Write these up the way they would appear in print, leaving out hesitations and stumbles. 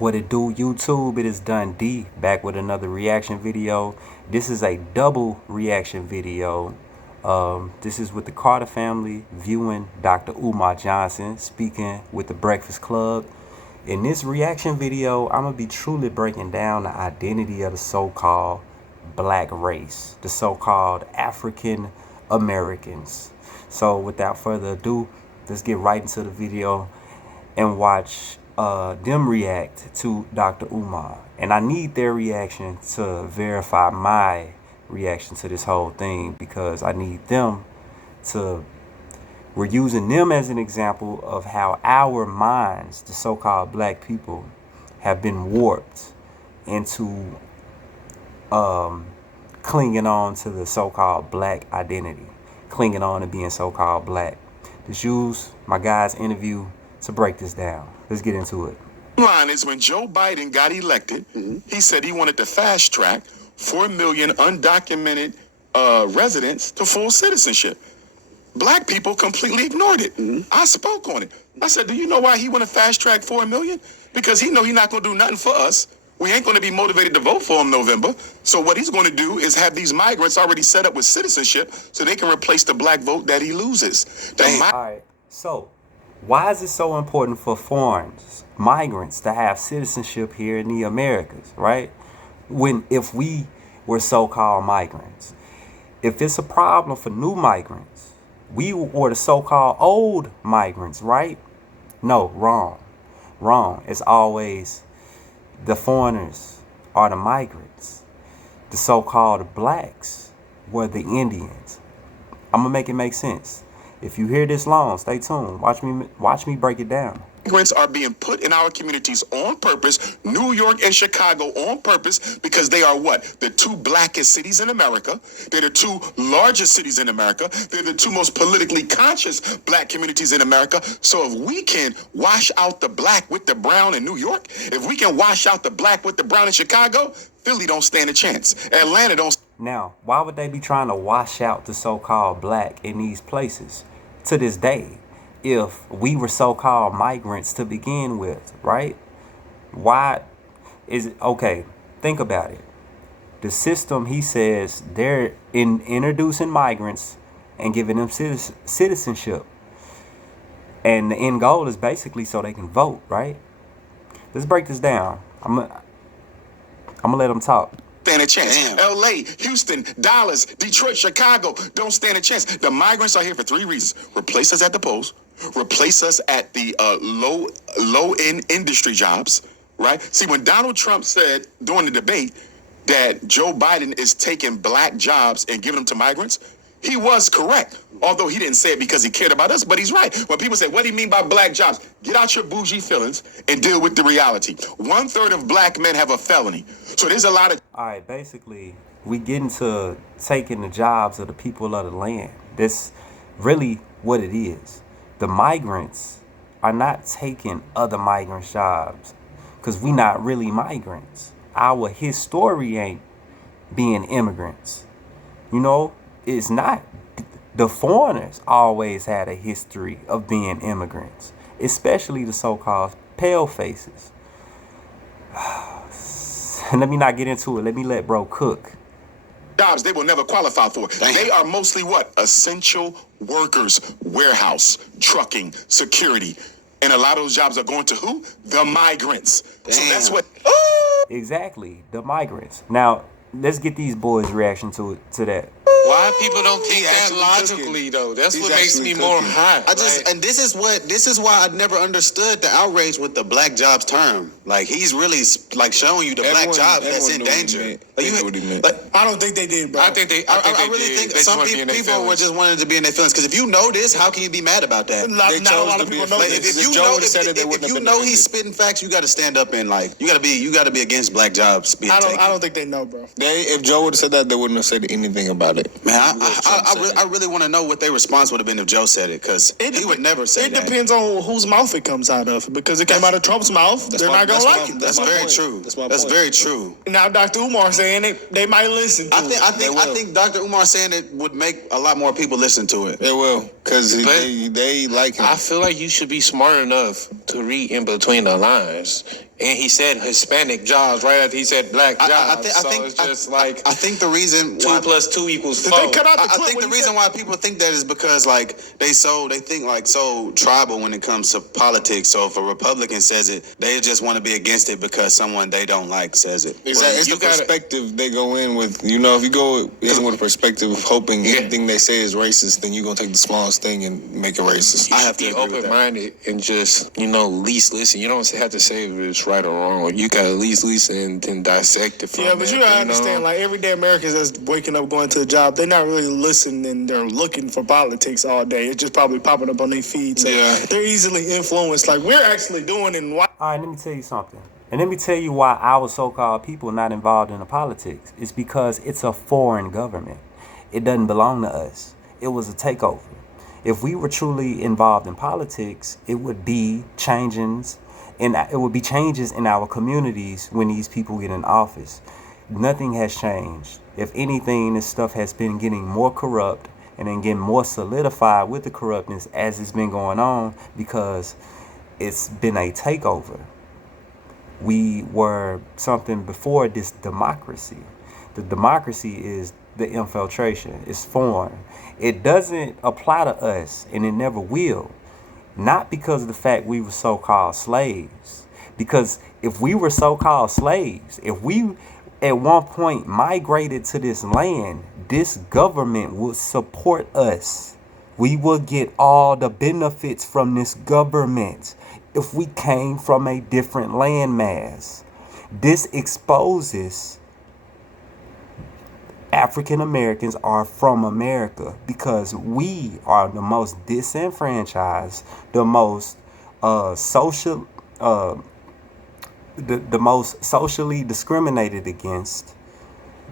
What it do, YouTube? It is DUNDEE back with another reaction video. This is a double reaction video. This is with the Cartier family viewing Dr. Umar Johnson speaking with the Breakfast Club. In this reaction video, I'm going to be truly breaking down the identity of the so-called black race, the so-called African Americans. So without further ado, let's get right into the video and watch them react to Dr. Umar. And I need their reaction to verify my reaction to this whole thing, because I need them to, we're using them as an example of how our minds, the so-called black people, have been warped into clinging on to the so-called black identity, clinging on to being so-called black. Let's use my guy's interview to break this down. Let's get into it. Line is when Joe Biden got elected, he said he wanted to fast track 4 million undocumented residents to full citizenship. Black people completely ignored it. I spoke on it. I said, do you know why he want to fast track 4 million? Because he know he's not going to do nothing for us. We ain't going to be motivated to vote for him in November. So what he's going to do is have these migrants already set up with citizenship so they can replace the black vote that he loses. All right, so why is it so important for foreigners, migrants, to have citizenship here in the Americas, right? If we were so-called migrants, if it's a problem for new migrants, we were the so-called old migrants, right? No, wrong. It's always the foreigners are the migrants. The so-called blacks were the Indians. I'm gonna make it make sense. If you hear this long, stay tuned. Watch me break it down. Migrants are being put in our communities on purpose, New York and Chicago on purpose, because they are what? The two blackest cities in America. They're the two largest cities in America. They're the two most politically conscious black communities in America. So if we can wash out the black with the brown in New York, if we can wash out the black with the brown in Chicago, Philly don't stand a chance. Atlanta don't. Now, why would they be trying to wash out the so-called black in these places to this day if we were so-called migrants to begin with, right? Why is it okay? Think about it. The system, he says, they're introducing migrants and giving them citizenship, and the end goal is basically so they can vote, right? Let's break this down. I'm gonna let them talk. Stand a chance. LA, Houston, Dallas, Detroit, Chicago don't stand a chance. The migrants are here for 3 reasons. Replace us at the polls, replace us at the low-end industry jobs, right? See, when Donald Trump said during the debate that Joe Biden is taking black jobs and giving them to migrants, he was correct. Although he didn't say it because he cared about us, but he's right. When people say, what do you mean by black jobs? Get out your bougie feelings and deal with the reality. 1/3 of black men have a felony. So there's a lot of... All right, basically, we get into taking the jobs of the people of the land. That's really what it is. The migrants are not taking other migrants' jobs because we not really migrants. Our history ain't being immigrants. You know, it's not. The foreigners always had a history of being immigrants, especially the so-called pale faces. Let me not get into it. Let me let bro cook. Jobs they will never qualify for. They are mostly what? Essential workers, warehouse, trucking, security. And a lot of those jobs are going to who? The migrants. So that's what... Exactly, the migrants. Now, let's get these boys' reaction to that. Why people don't think that logically though? That's what makes me more hot. And this is why I never understood the outrage with the black jobs term. Like he's really like showing you the black job that's in danger. I don't think they did, bro. I really think some people were just wanting to be in their feelings. Because if you know this, how can you be mad about that? Not a lot of people know this. If you know he's spitting facts, you got to stand up and like you got to be against black jobs being taken. I don't think they know, bro. If Joe would have said that, they wouldn't have said anything about it. Man, I really want to know what their response would have been if Joe said it, because he would never say that. It depends on whose mouth it comes out of. Because it came out of Trump's mouth, they're not going to like it. That's very true. That's very true. Now Dr. Umar saying it, they might listen to it. I think Dr. Umar saying it would make a lot more people listen to it. It will. because they like him. I feel like you should be smart enough to read in between the lines. And he said Hispanic jobs right after he said black jobs. I think the reason 2 plus 2 equals 4. I think the reason why people think that is because like they think like so tribal when it comes to politics. So if a Republican says it, they just want to be against it because someone they don't like says it. Exactly. It's the perspective they go in with. You know, if you go in with a perspective of hoping anything they say is racist, then you're gonna take the smallest thing and make it racist. I have to be open-minded and just least listen. You don't have to say if it's right or wrong. You gotta at least listen and then dissect it from but you gotta understand, like everyday Americans that's waking up going to a job, they're not really listening. They're looking for politics all day. It's just probably popping up on their feed. So they're easily influenced. Like we're actually doing in why. All right, let me tell you something. And let me tell you why our so-called people are not involved in the politics. It's because it's a foreign government. It doesn't belong to us. It was a takeover. If we were truly involved in politics, it would be changes in our communities when these people get in office. Nothing has changed. If anything, this stuff has been getting more corrupt and then getting more solidified with the corruptness as it's been going on because it's been a takeover. We were something before this democracy. The democracy is the infiltration. It's foreign. It doesn't apply to us, and it never will. Not because of the fact we were so-called slaves. Because if we were so-called slaves, if we at one point migrated to this land, this government would support us. We would get all the benefits from this government if we came from a different landmass. This exposes African Americans are from America because we are the most disenfranchised, the most the most socially discriminated against,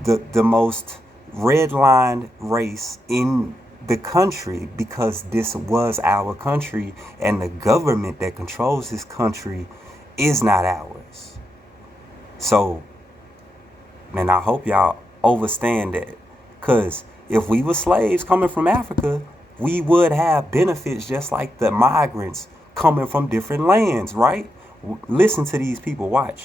the most redlined race in the country because this was our country and the government that controls this country is not ours. So, man, I hope y'all understand that, because if we were slaves coming from Africa, we would have benefits just like the migrants coming from different lands, right? Listen to these people. Watch.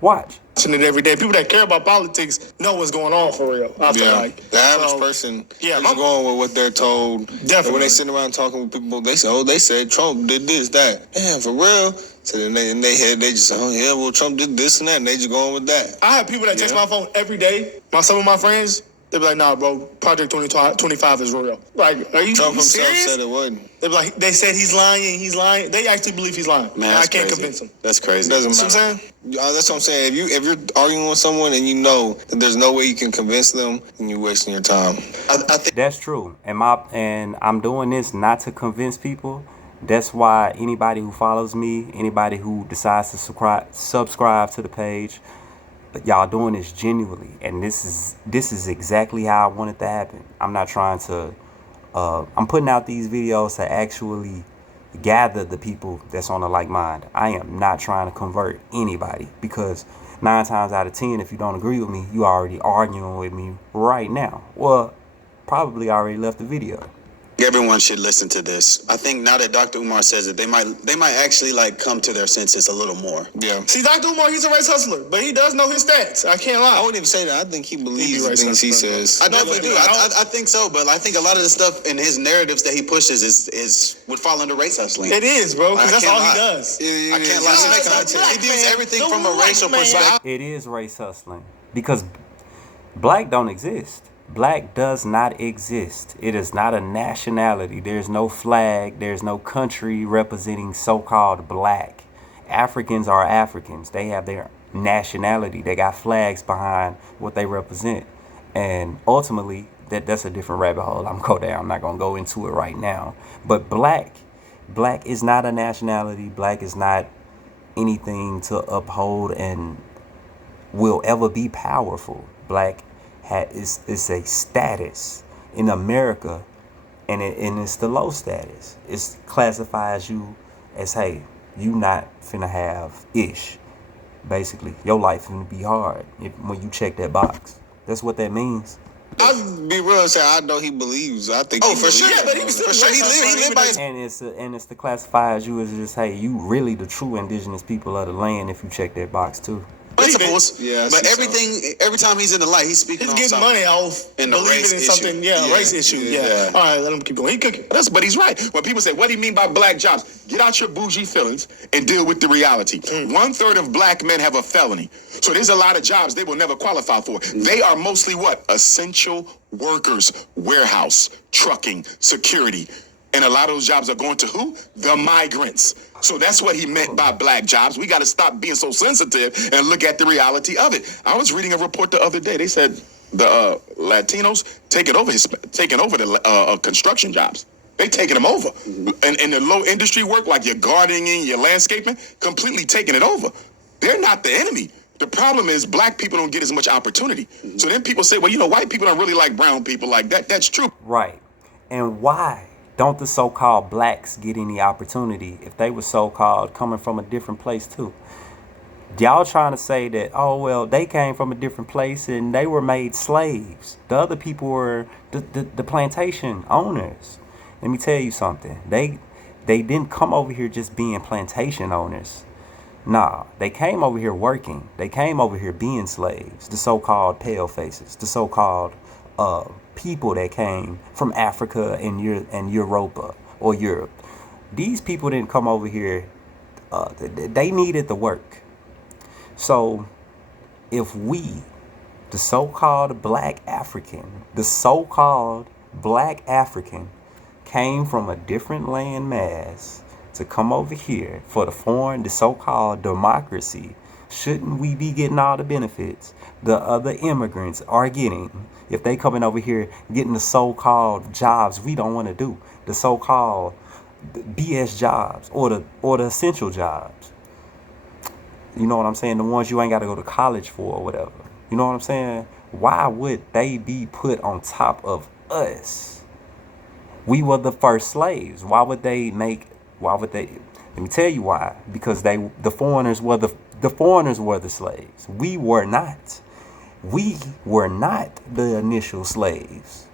Watching it every day. People that care about politics know what's going on for real. I feel like the average person is going with what they're told. Definitely. When they sit around talking with people, they say, they said Trump did this, that. Damn, for real? So then in their head, they just say, Trump did this and that, and they just going with that. I have people that text my phone every day. Some of my friends, they be like, nah, bro, Project 2025 is real. Like, are you Trump himself serious? said it wasn't. They be like, they said he's lying. They actually believe he's lying. Man, I can't convince them. That's crazy. Doesn't You know matter. what I'm saying? That's what I'm saying. If you're arguing with someone and you know that there's no way you can convince them, then you're wasting your time. I think That's true. And I'm doing this not to convince people. That's why anybody who follows me, anybody who decides to subscribe to the page, y'all doing this genuinely, and this is exactly how I want it to happen. I'm not trying to I'm putting out these videos to actually gather the people that's on the like mind. I am not trying to convert anybody, because 9 times out of 10, if you don't agree with me, you already arguing with me right now. Well, probably already left the video. everyone should listen to this. I think now that Dr. Umar says it, they might actually like come to their senses a little more. Yeah. See, Dr. Umar, he's a race hustler, but he does know his stats. I can't lie. I wouldn't even say that. I think he believes the things he says. I definitely do. I think so, but I think a lot of the stuff in his narratives that he pushes is would fall under race hustling. It is, bro, because that's all he does. Yeah, I can't lie. He views everything from a racial perspective. It is race hustling, because black don't exist. Black does not exist. It is not a nationality. There's no flag. There's no country representing so-called black. Africans are Africans. They have their nationality. They got flags behind what they represent. And ultimately, that's a different rabbit hole I'm going to go down. I'm not going to go into it right now. But black is not a nationality. Black is not anything to uphold and will ever be powerful. Black is a status in America, and it's the low status. It classifies you as, hey, you not finna have ish. Basically, your life finna be hard when you check that box. That's what that means. I'll be real and say I know he believes. I think. Oh, he for believes sure. that. Yeah, but he can still- for sure, he live by his- And it's to classify as you as just, hey, you really the true indigenous people of the land if you check that box too. principles. Yeah, I but see everything, every time he's in the light, he's speaking He's on getting something. money off in the race believing in issue. something. Yeah, Yeah, race issue. yeah. Yeah. All right, let him keep going. He cooking. But he's right. When people say, what do you mean by black jobs? Get out your bougie feelings and deal with the reality. 1/3 of black men have a felony. So there's a lot of jobs they will never qualify for. They are mostly what? Essential workers, warehouse, trucking, security. And a lot of those jobs are going to who? The migrants. So that's what he meant by black jobs. We got to stop being so sensitive and look at the reality of it. I was reading a report the other day. They said the Latinos taking over the construction jobs. They taking them over. And the low industry work, like your gardening, your landscaping, completely taking it over. They're not the enemy. The problem is black people don't get as much opportunity. So then people say, well, you know, white people don't really like brown people like that. That's true. Right. And why don't the so-called blacks get any opportunity if they were so-called coming from a different place too? Y'all trying to say that, oh, well, they came from a different place and they were made slaves. The other people were the plantation owners. Let me tell you something. They didn't come over here just being plantation owners. Nah, they came over here working. They came over here being slaves. The so-called pale faces. The so-called people that came from Africa and Europa or Europe. These people didn't come over here. They needed the work. So if we, the so-called black African, came from a different land mass to come over here for the so-called democracy, shouldn't we be getting all the benefits the other immigrants are getting if they coming over here getting the so-called jobs we don't want to do, the so-called BS jobs or the essential jobs? You know what I'm saying? The ones you ain't got to go to college for or whatever. You know what I'm saying? Why would they be put on top of us? We were the first slaves. Let me tell you why. Because the foreigners were the slaves. We were not. We were not the initial slaves.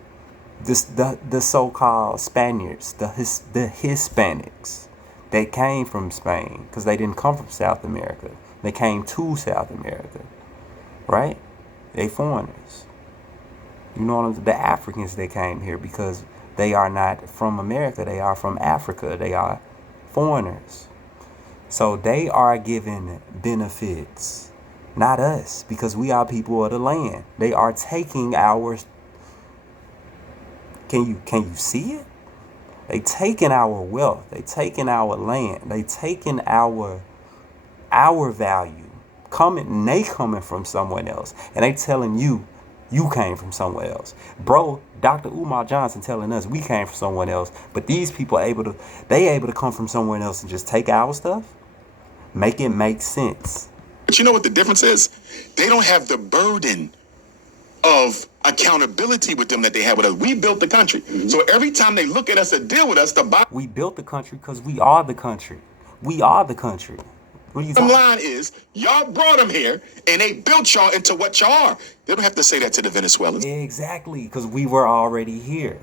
The so-called Spaniards, the Hispanics, they came from Spain because they didn't come from South America. They came to South America, right? They foreigners. You know what I'm saying? The Africans, they came here because they are not from America. They are from Africa. They are foreigners. So they are given benefits, not us, because we are people of the land. They are taking ours. Can you see it? They taking our wealth. They taking our land. They taking our value. They coming from somewhere else, and they telling you came from somewhere else. Bro, Dr. Umar Johnson telling us we came from someone else, but these people able to come from somewhere else and just take our stuff? Make it make sense. But you know what the difference is? They don't have the burden of accountability with them that they have with us. We built the country. So every time they look at us and deal with us, we built the country because we are the country. We are the country. What are you bottom talking? line is, y'all brought them here and they built y'all into what y'all are. They don't have to say that to the Venezuelans. Exactly, because we were already here,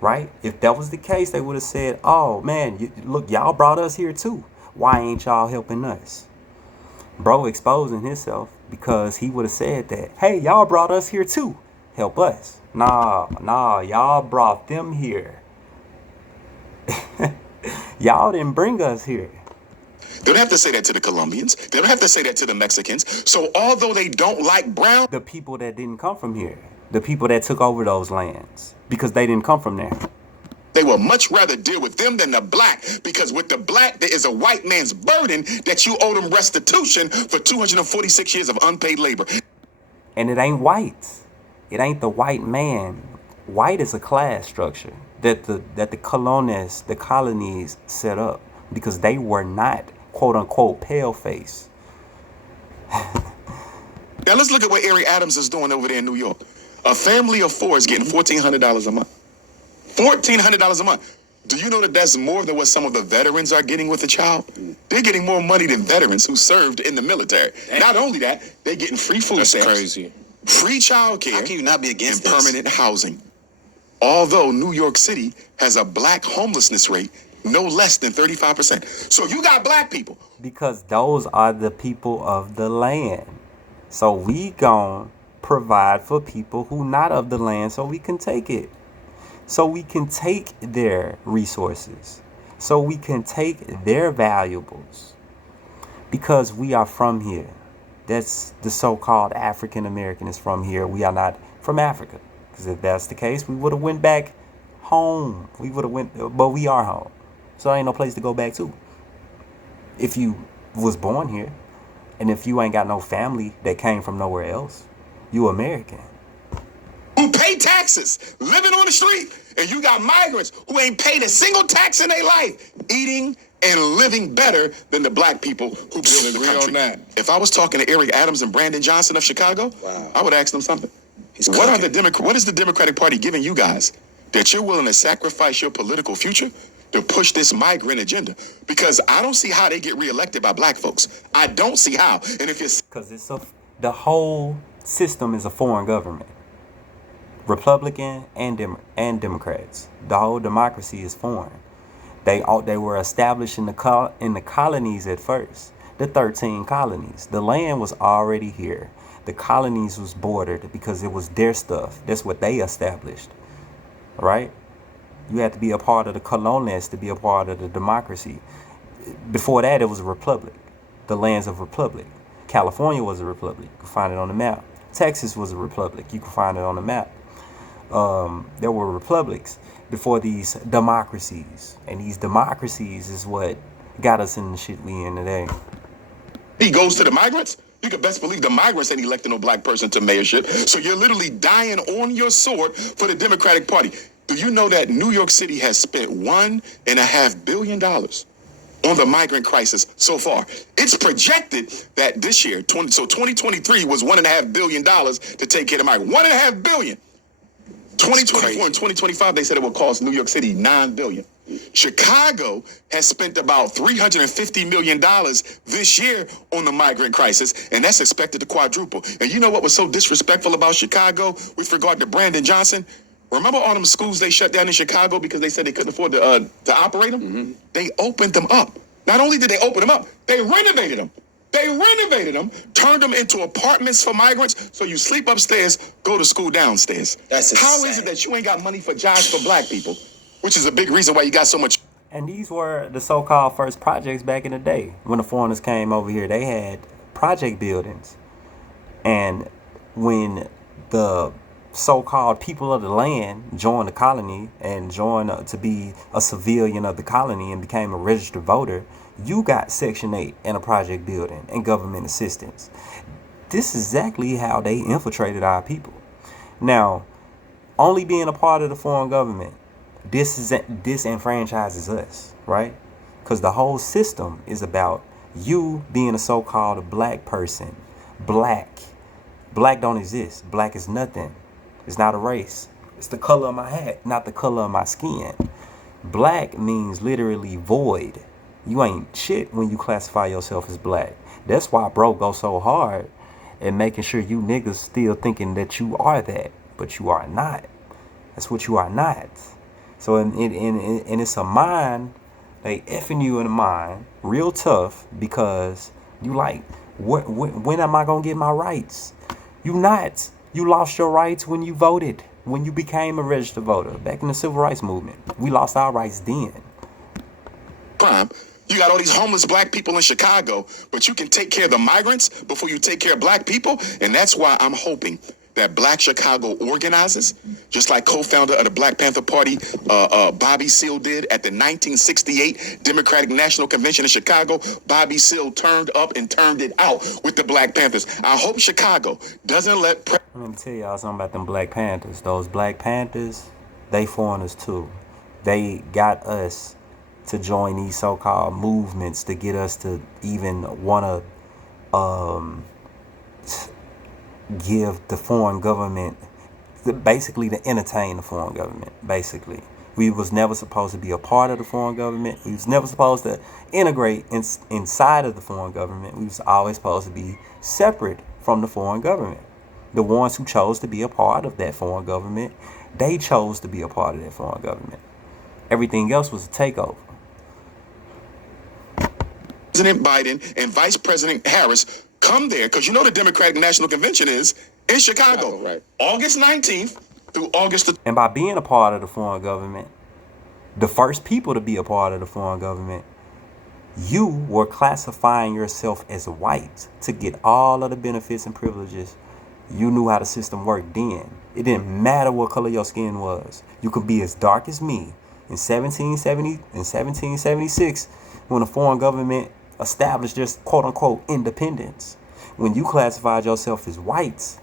right? If that was the case, they would have said, oh man, look, y'all brought us here too. Why ain't y'all helping us? Bro exposing himself because he would have said that, hey, y'all brought us here too. Help us. Nah, y'all brought them here. Y'all didn't bring us here. They don't have to say that to the Colombians. They don't have to say that to the Mexicans. So although they don't like brown, the people that didn't come from here, the people that took over those lands, because they didn't come from there, they would much rather deal with them than the black, because with the black, there is a white man's burden that you owe them restitution for 246 years of unpaid labor. And it ain't white. It ain't the white man. White is a class structure that the colonies set up because they were not, quote unquote, pale face. Now let's look at what Eric Adams is doing over there in New York. A family of four is getting $1,400 a month. $1,400 a month. Do you know that that's more than what some of the veterans are getting with a child? They're getting more money than veterans who served in the military. Not only that, they're getting free food That's stamps. crazy. free childcare, How can you not be against and this? permanent housing. Although New York City has a black homelessness rate no less than 35%. So you got black people. Because those are the people of the land. So we gon' provide for people who not of the land so we can take it. So we can take their resources. So we can take their valuables. Because we are from here. That's the so-called African American is from here. We are not from Africa. Because if that's the case, we would have went back home. We would have went, but we are home. So there ain't no place to go back to. If you was born here, and if you ain't got no family that came from nowhere else, you American. Who pay taxes, living on the street, and you got migrants who ain't paid a single tax in their life, eating and living better than the black people who built the Agree country. on that. If I was talking to Eric Adams and Brandon Johnson of Chicago, I would ask them something. What is the Democratic Party giving you guys that you're willing to sacrifice your political future to push this migrant agenda? Because I don't see how they get reelected by black folks. I don't see how. And if you're Because the whole system is a foreign government. Republican and Democrats. The whole democracy is foreign. They were established in the colonies at first. The 13 colonies. The land was already here. The colonies was bordered because it was their stuff. That's what they established. Right? You had to be a part of the colonists to be a part of the democracy. Before that, it was a republic. The lands of republic. California was a republic. You can find it on the map. Texas was a republic. You can find it on the map. There were republics before these democracies. And these democracies is what got us in the shit we in today. he goes to the migrants, you can best believe the migrants ain't electing no black person to mayorship. So you're literally dying on your sword for the Democratic Party. Do you know that New York City has spent $1.5 billion on the migrant crisis so far? It's projected that this year, 2023 was $1.5 billion to take care of the migrants. $1.5 billion. 2024 and 2025, they said it would cost New York City $9 billion. Chicago has spent about $350 million this year on the migrant crisis, and that's expected to quadruple. And you know what was so disrespectful about Chicago with regard to Brandon Johnson? Remember all them schools they shut down in Chicago because they said they couldn't afford to operate them? Mm-hmm. They opened them up. Not only did they open them up, they renovated them. They renovated them, turned them into apartments for migrants, so you sleep upstairs, go to school downstairs. How is it that you ain't got money for jobs for black people? Which is a big reason why you got so much. And these were the so-called first projects back in the day. When the foreigners came over here, they had project buildings. And when the so-called people of the land joined the colony and joined to be a civilian of the colony and became a registered voter, you got Section 8 and a project building and government assistance. This is exactly how they infiltrated our people. Now, only being a part of the foreign government, disenfranchises us, right? Because the whole system is about you being a so-called black person. Black don't exist. Black is nothing. It's not a race. It's the color of my hat, not the color of my skin. Black means literally void. You ain't shit when you classify yourself as black. That's why bro goes so hard at making sure you niggas still thinking that you are that, but you are not. That's what you are not. So and it's a mind, they effing you in the mind real tough because you like, when am I gonna get my rights? You not. You lost your rights when you voted, when you became a registered voter back in the civil rights movement. We lost our rights then. Crime. You got all these homeless black people in Chicago, but you can take care of the migrants before you take care of black people. And that's why I'm hoping that Black Chicago organizes, just like co-founder of the Black Panther Party, Bobby Seale did at the 1968 Democratic National Convention in Chicago. Bobby Seale turned up and turned it out with the Black Panthers. I hope Chicago doesn't let... Let me tell y'all something about them Black Panthers. Those Black Panthers, they foreigners too. They got us to join these so-called movements to get us to even want to give the foreign government, basically to entertain the foreign government, basically. We was never supposed to be a part of the foreign government. We was never supposed to integrate inside of the foreign government. We was always supposed to be separate from the foreign government. The ones who chose to be a part of that foreign government, they chose to be a part of that foreign government. Everything else was a takeover. President Biden and Vice President Harris come there, because you know the Democratic National Convention is in Chicago, Right. August 19th through August the And by being a part of the foreign government, the first people to be a part of the foreign government, you were classifying yourself as white to get all of the benefits and privileges. You knew how the system worked then. It didn't matter what color your skin was. You could be as dark as me. In 1776, when the foreign government established their quote-unquote independence, when you classified yourself as whites,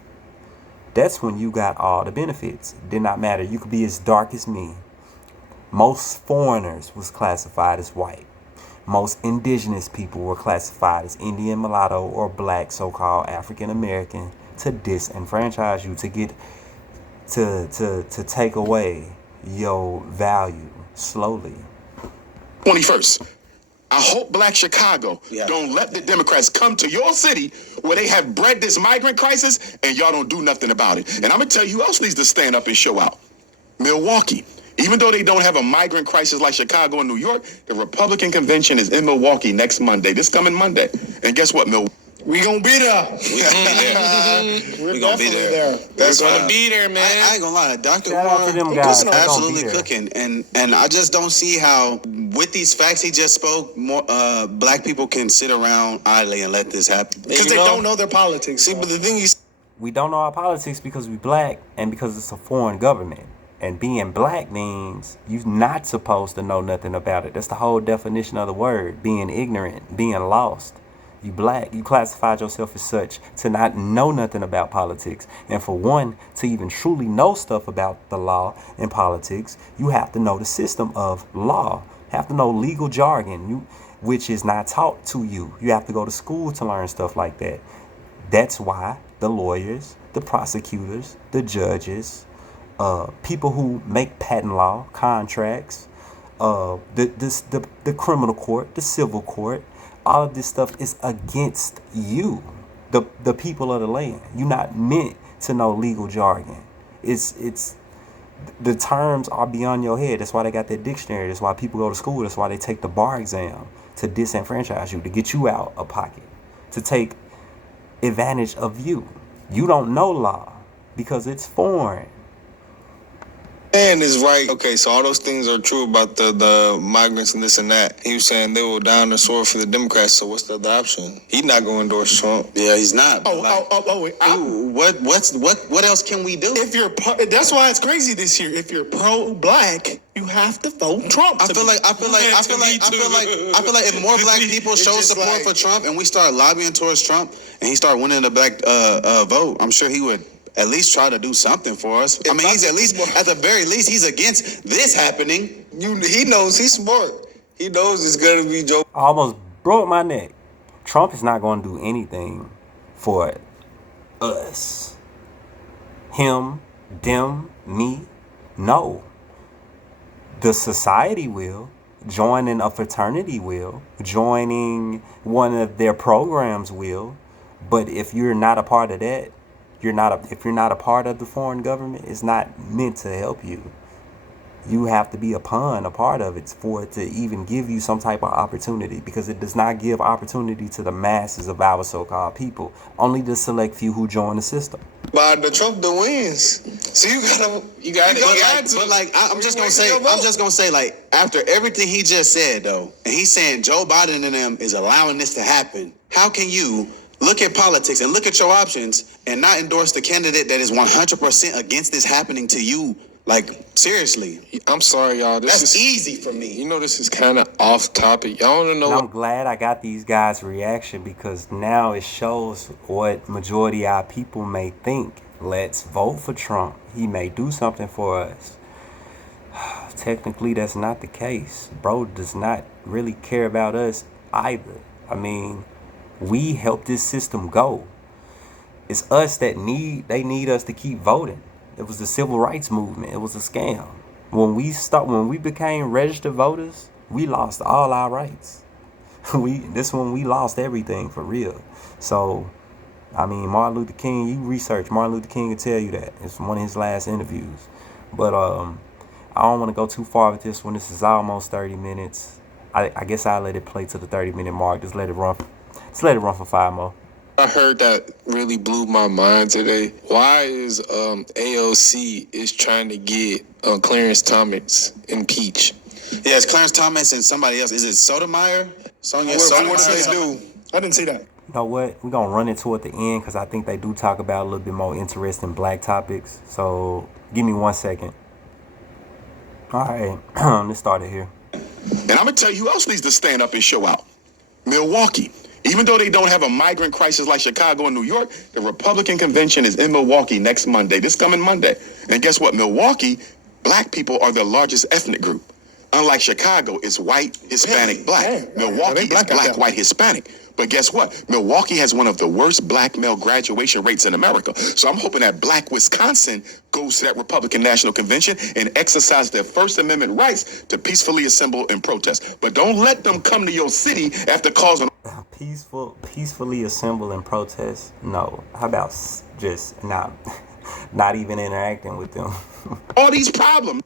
that's when you got all the benefits. It did not matter. You could be as dark as me. Most foreigners was classified as white. Most indigenous people were classified as Indian, mulatto, or black, so-called African American, to disenfranchise you, to get to take away your value slowly. 21st. I hope Black Chicago don't let the Democrats come to your city where they have bred this migrant crisis and y'all don't do nothing about it. And I'm going to tell you who else needs to stand up and show out. Milwaukee. Even though they don't have a migrant crisis like Chicago and New York, the Republican convention is in Milwaukee next Monday, this coming Monday. And guess what, Milwaukee? We gonna be there. We're gonna be there. That's gonna be there, man. I ain't gonna lie, Dr. Shout out Umar to them guys. is They gonna absolutely be there. cooking, and I just don't see how, with these facts he just spoke, more black people can sit around idly and let this happen. Because they don't know their politics. See, but the thing is, We don't know our politics because we black and because it's a foreign government. And being black means you're not supposed to know nothing about it. That's the whole definition of the word. Being ignorant, being lost. You black, you classified yourself as such to not know nothing about politics. And for one, to even truly know stuff about the law and politics, you have to know the system of law. You have to know legal jargon, which is not taught to you. You have to go to school to learn stuff like that. That's why the lawyers, the prosecutors, the judges, people who make patent law, contracts, the criminal court, the civil court, all of this stuff is against you, the people of the land. You're not meant to know legal jargon. It's the terms are beyond your head. That's why they got that dictionary. That's why people go to school. That's why they take the bar exam, to disenfranchise you, to get you out of pocket, to take advantage of you. You don't know law because it's foreign. man is right. Okay, so all those things are true about the migrants and this and that. He was saying they will down the sword for the Democrats. So what's the other option? He's not going to endorse Trump. Yeah, he's not. Wait, What else can we do? if you're, that's why it's crazy this year. If you're pro-black, you have to vote Trump. I feel like if more black people show support for Trump and we start lobbying towards Trump and he start winning the black vote, I'm sure he would at least try to do something for us. I mean, he's at least, at the very least, he's against this happening. He knows he's smart. He knows it's going to be Joe. I almost broke my neck. Trump is not going to do anything for us. Him, them, me. No. The society will. Joining a fraternity will. Joining one of their programs will. But if you're not a part of that, if you're not a part of the foreign government, it's not meant to help you. You have to be a part of it for it to even give you some type of opportunity, because it does not give opportunity to the masses of our so-called people, only the select few who join the system. But the Trump that wins. So you got to. I'm just gonna say, like, after everything he just said, though, and he's saying Joe Biden and them is allowing this to happen, how can you look at politics and look at your options and not endorse the candidate that is 100% against this happening to you? Like, seriously. I'm sorry, y'all. That's easy for me. You know, this is kind of off topic. Y'all want to know And I'm glad I got these guys' reaction, because now it shows what majority of our people may think. Let's vote for Trump. He may do something for us. Technically, that's not the case. Bro does not really care about us either. I mean, we help this system go. It's us that they need us to keep voting. It was the civil rights movement. It was a scam. When we became registered voters, we lost all our rights. This one we lost everything for real. So I mean, Martin Luther King, you research, Martin Luther King will tell you that. It's one of his last interviews. But I don't want to go too far with this one. This is almost 30 minutes. I guess I'll let it play to the 30-minute mark. Just let it run. Just let it run for 5 more. I heard that really blew my mind today. Why is AOC is trying to get Clarence Thomas impeached? Yeah, it's Clarence Thomas and somebody else. Is it Sotomayor? Sonia Sotomayor? What did they do? I didn't see that. You know what? We're going to run it toward the end because I think they do talk about a little bit more interesting black topics. So give me 1 second. All right, let's start it here. And I'm going to tell you who else needs to stand up and show out. Milwaukee. Even though they don't have a migrant crisis like Chicago and New York, the Republican convention is in Milwaukee next Monday, this coming Monday. And guess what? Milwaukee, black people are the largest ethnic group. Unlike Chicago, it's white, Hispanic, black. Milwaukee is black, white, Hispanic. But guess what? Milwaukee has one of the worst black male graduation rates in America. So I'm hoping that black Wisconsin goes to that Republican National Convention and exercise their First Amendment rights to peacefully assemble and protest. But don't let them come to your city after causing... Peacefully assemble and protest? No. How about just not even interacting with them? all these problems.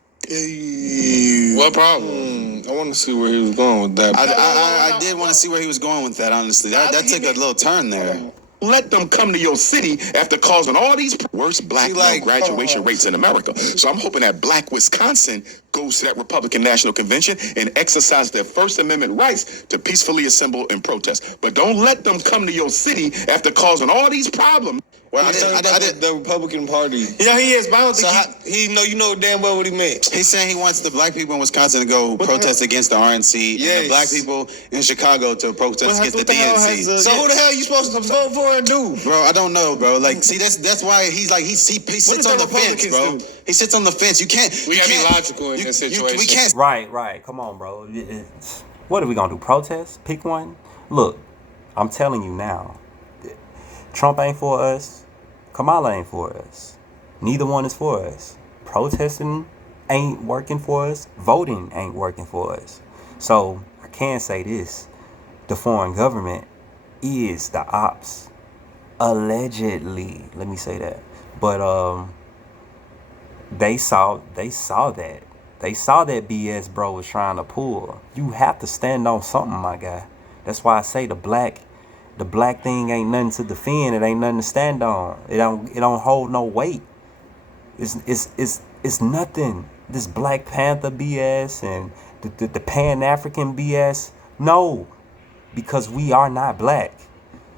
What problem? I want to see where he was going with that. I did want to see where he was going with that, honestly. That took a little turn there. Let them come to your city after causing all these worst black male graduation rates in America. So I'm hoping that black Wisconsin goes to that Republican National Convention and exercise their First Amendment rights to peacefully assemble and protest. But don't let them come to your city after causing all these problems. Well, I did the Republican Party. Yeah, he is, but I don't think you know damn well what he meant. He's saying he wants the black people in Wisconsin to go protest against the RNC, and the black people in Chicago to protest against the DNC. So who the hell are you supposed to vote for and do? Bro, I don't know, bro. Like, see, that's why he's like he sits on the fence, bro. He sits on the fence. You can't. We gotta be logical in this situation. We can't. Right. Come on, bro. What are we gonna do? Protest? Pick one? Look, I'm telling you now. Trump ain't for us. Kamala ain't for us. Neither one is for us. Protesting ain't working for us. Voting ain't working for us. So I can say this. The foreign government is the ops. Allegedly. Let me say that. But they saw that. They saw that BS bro was trying to pull. You have to stand on something, my guy. That's why I say the black thing ain't nothing to defend. It ain't nothing to stand on. It don't hold no weight. It's nothing. This Black Panther BS and the Pan-African BS. No, because we are not black,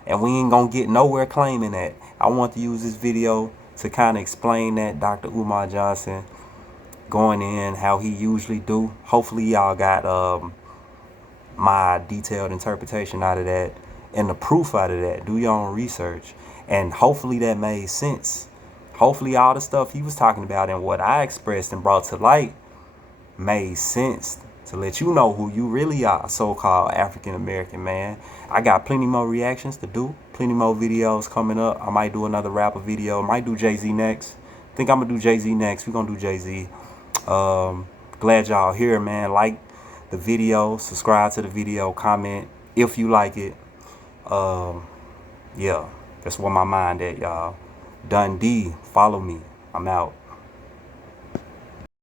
and we ain't gonna get nowhere claiming that. I want to use this video to kind of explain that. Dr. Umar Johnson going in how he usually do. Hopefully y'all got my detailed interpretation out of that. And the proof out of that. Do your own research. And hopefully that made sense. Hopefully all the stuff he was talking about and what I expressed and brought to light made sense to let you know who you really are, so-called African-American man. I got plenty more reactions to do. Plenty more videos coming up. I might do another rapper video. I might do Jay-Z next. I think I'm going to do Jay-Z next. We're going to do Jay-Z. Glad y'all here, man. Like the video. Subscribe to the video. Comment if you like it. Yeah, that's where my mind at, y'all. Dundee, follow me. I'm out.